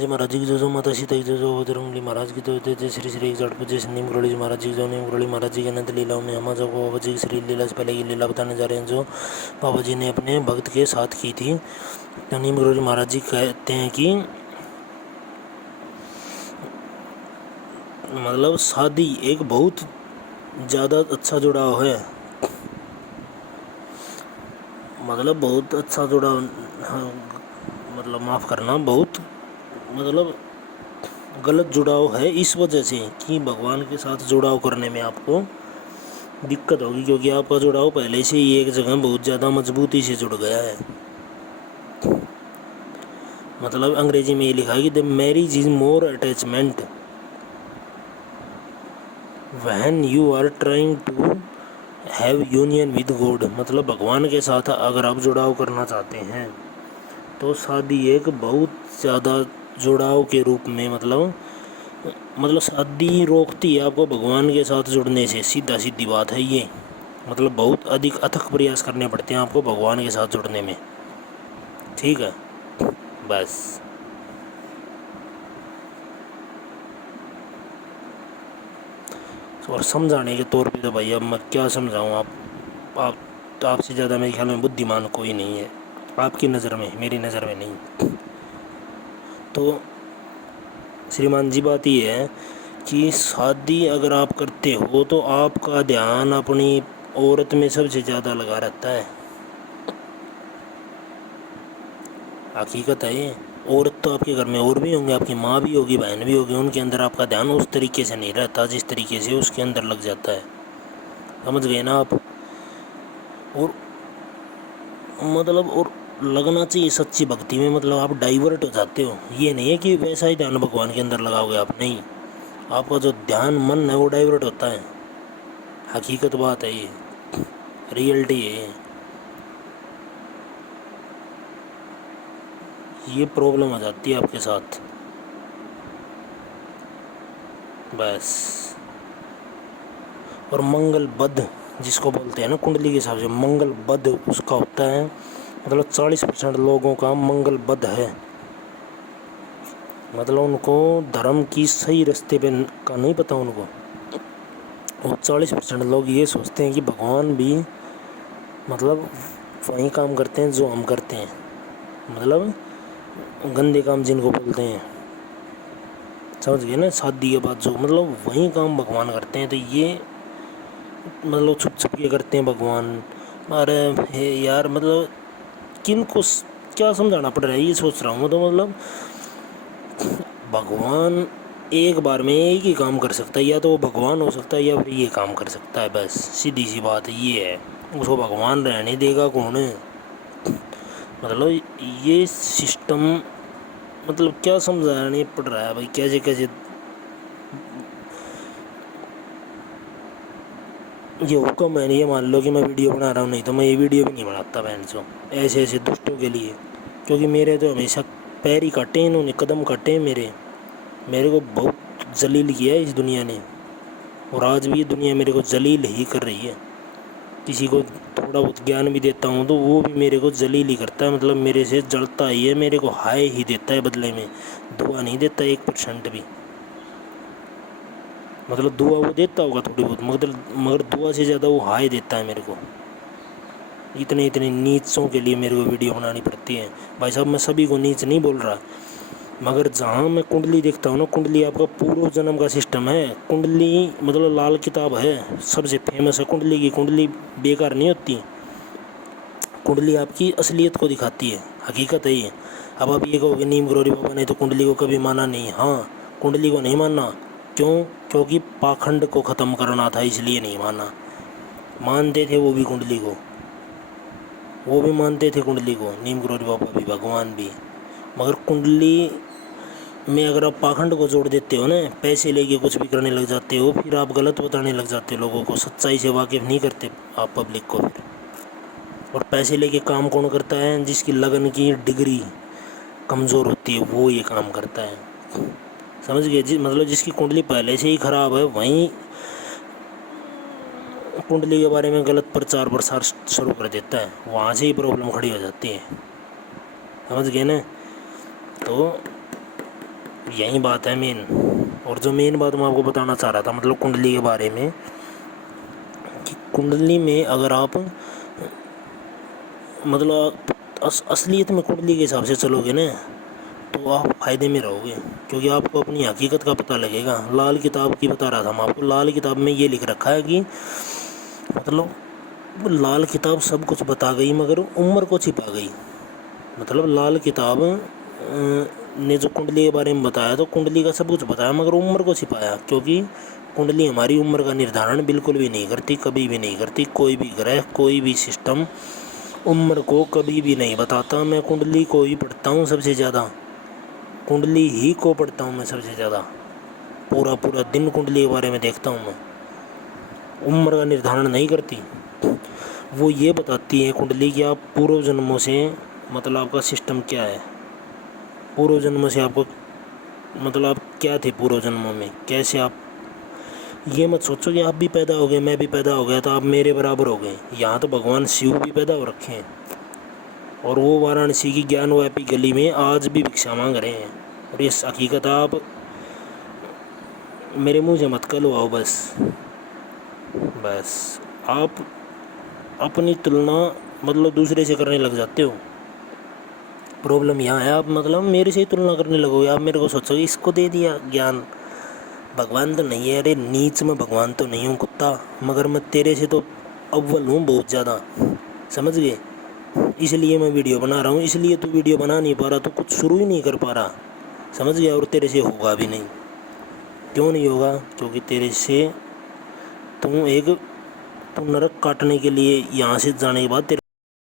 जी महाराज जी की जो माता सीता की जो बजरंगबली महाराज की जो श्री श्री 108 पूज्य नीम करोड़ी जी महाराज जी जो नीम करोड़ी महाराज जी के अनंत लीलाओं में हम जो बाबा जी की श्री लीला से पहले की लीला बताने जा रहे हैं जो बाबा जी ने अपने भक्त के साथ की थी। तो नीम करोड़ी महाराज जी कहते हैं कि मतलब शादी एक बहुत ज़्यादा अच्छा जुड़ाव है, मतलब बहुत अच्छा जुड़ाव, मतलब माफ़ करना, बहुत मतलब गलत जुड़ाव है इस वजह से कि भगवान के साथ जुड़ाव करने में आपको दिक्कत होगी, क्योंकि आपका जुड़ाव पहले से ही एक जगह बहुत ज़्यादा मजबूती से जुड़ गया है। मतलब अंग्रेजी में ये लिखा है कि the marriage is more attachment when you are trying to have union with God. मतलब भगवान के साथ अगर आप जुड़ाव करना चाहते हैं तो शादी एक बहुत ज़्यादा जुड़ाव के रूप में मतलब शादी रोकती है आपको भगवान के साथ जुड़ने से, सीधा सीधी बात है ये। मतलब बहुत अधिक अथक प्रयास करने पड़ते हैं आपको भगवान के साथ जुड़ने में, ठीक है। बस और समझाने के तौर पे तो भाई अब मैं क्या समझाऊँ, आप तो आपसे ज़्यादा मेरे ख्याल में बुद्धिमान कोई नहीं है आपकी नज़र में, मेरी नज़र में नहीं। तो श्रीमान जी बात ये है कि शादी अगर आप करते हो तो आपका ध्यान अपनी औरत में सबसे ज़्यादा लगा रहता है, हकीकत है ये। औरत तो आपके घर में और भी होंगे, आपकी माँ भी होगी, बहन भी होगी, उनके अंदर आपका ध्यान उस तरीके से नहीं रहता जिस तरीके से उसके अंदर लग जाता है, समझ गए ना आप। और मतलब और लगना चाहिए सच्ची भक्ति में, मतलब आप डाइवर्ट हो जाते हो, ये नहीं है कि वैसा ही ध्यान भगवान के अंदर लगाओगे आप, नहीं, आपका जो ध्यान मन है वो डाइवर्ट होता है, हकीकत बात है ये, रियलिटी है ये प्रॉब्लम आ जाती है आपके साथ बस। और मंगल बद्ध जिसको बोलते हैं ना कुंडली के हिसाब से, मंगल बद्ध उसका होता है, मतलब 40% लोगों का मंगल बद्ध है, मतलब उनको धर्म की सही रास्ते पे का नहीं पता उनको। और 40% लोग ये सोचते हैं कि भगवान भी मतलब वही काम करते हैं जो हम करते हैं, मतलब गंदे काम जिनको बोलते हैं, समझ गए ना, शादी के बाद जो मतलब वही काम भगवान करते हैं। तो ये मतलब छुप छुप के करते हैं भगवान। अरे हे यार, मतलब किन को क्या समझाना पड़ रहा है ये सोच रहा हूँ मैं, तो मतलब भगवान एक बार में एक ही काम कर सकता है, या तो वो भगवान हो सकता है या फिर ये काम कर सकता है, बस सीधी सी बात ये है। उसको भगवान रहने देगा कौन, मतलब ये सिस्टम मतलब क्या समझाने पड़ रहा है भाई, कैसे कैसे ये हुक्म है। ये मान लो कि मैं वीडियो बना रहा हूँ, नहीं तो मैं ये वीडियो भी नहीं बनाता बहन से ऐसे ऐसे दुष्टों के लिए, क्योंकि मेरे तो हमेशा पैर ही काटे इन्होंने, कदम काटे मेरे को बहुत जलील किया है इस दुनिया ने, और आज भी ये दुनिया मेरे को जलील ही कर रही है। किसी को थोड़ा बहुत ज्ञान भी देता हूँ तो वो भी मेरे को जलील ही करता है, मतलब मेरे से जलता ही है, मेरे को हाय ही देता है बदले में, दुआ नहीं देता 1% भी। मतलब दुआ वो देता होगा थोड़ी बहुत, मगर दुआ से ज़्यादा वो हाय देता है मेरे को। इतने इतने नीचों के लिए मेरे को वीडियो बनानी पड़ती है भाई साहब। मैं सभी को नीच नहीं बोल रहा, मगर जहाँ मैं कुंडली देखता हूँ ना, कुंडली आपका पूर्व जन्म का सिस्टम है। कुंडली मतलब लाल किताब है, सबसे फेमस है कुंडली की। कुंडली बेकार नहीं होती, कुंडली आपकी असलियत को दिखाती है, हकीकत है ये। अब आप ये कहोगे नीम करोड़ी बाबा ने तो कुंडली को कभी माना नहीं, हाँ कुंडली को नहीं माना, क्यों? क्योंकि पाखंड को ख़त्म करना था इसलिए नहीं माना। मानते थे वो भी कुंडली को, वो भी मानते थे कुंडली को, नीम करोड़ी बाबा भी, भगवान भी। मगर कुंडली में अगर आप पाखंड को जोड़ देते हो ना, पैसे लेके कुछ भी करने लग जाते हो, फिर आप गलत बताने लग जाते हो लोगों को, सच्चाई से वाकिफ़ नहीं करते आप पब्लिक को फिर। और पैसे लेके काम कौन करता है? जिसकी लगन की डिग्री कमज़ोर होती है वो ये काम करता है, समझ गए जी। मतलब जिसकी कुंडली पहले से ही ख़राब है वहीं कुंडली के बारे में गलत प्रचार प्रसार शुरू कर देता है, वहाँ से ही प्रॉब्लम खड़ी हो जाती है, समझ गए ना। तो यही बात है मेन। और जो मेन बात मैं आपको बताना चाह रहा था मतलब कुंडली के बारे में, कि कुंडली में अगर आप मतलब असलियत में कुंडली के हिसाब से चलोगे ना तो आप फ़ायदे में रहोगे, क्योंकि आपको अपनी हकीकत का पता लगेगा। लाल किताब की बता रहा था मैं आपको, लाल किताब में ये लिख रखा है कि मतलब लाल किताब सब कुछ बता गई मगर उम्र को छिपा गई। मतलब लाल किताब ने जो कुंडली के बारे में बताया तो कुंडली का सब कुछ बताया मगर उम्र को छिपाया, क्योंकि कुंडली हमारी उम्र का निर्धारण बिल्कुल भी नहीं करती, कभी भी नहीं करती। कोई भी ग्रह, कोई भी सिस्टम उम्र को कभी भी नहीं बताता। मैं कुंडली को ही पढ़ता हूँ सबसे ज़्यादा, कुंडली ही को पढ़ता हूँ मैं सबसे ज़्यादा। पूरा पूरा दिन कुंडली के बारे में देखता हूँ मैं। उम्र का निर्धारण नहीं करती, वो ये बताती है कुंडली कि आप पूर्व जन्मों से मतलब आपका सिस्टम क्या है, पूर्व जन्मों से आपको मतलब आप क्या थे पूर्व जन्मों में, कैसे आप। ये मत सोचो कि आप भी पैदा हो गए, मैं भी पैदा हो गया तो आप मेरे बराबर हो गए। यहाँ तो भगवान शिव भी पैदा हो रखे हैं और वो वाराणसी की ज्ञानव्यापी गली में आज भी भिक्षा मांग रहे हैं। और ये हकीकत आप मेरे मुँह से मत कहलवाओ। बस आप अपनी तुलना मतलब दूसरे से करने लग जाते हो। प्रॉब्लम यहाँ है, आप मतलब मेरे से ही तुलना करने लगोगे। आप मेरे को सोचोगे इसको दे दिया ज्ञान, भगवान तो नहीं है। अरे नीच में भगवान तो नहीं हूँ कुत्ता, मगर मैं तेरे से तो अव्वल हूँ बहुत ज़्यादा, समझ गए। इसलिए मैं वीडियो बना रहा हूँ, इसलिए तू वीडियो बना नहीं पा रहा, तो कुछ शुरू ही नहीं कर पा रहा, समझ गया। और तेरे से होगा भी नहीं। क्यों नहीं होगा? क्योंकि तेरे से तू नरक काटने के लिए यहाँ से जाने के बाद तेरे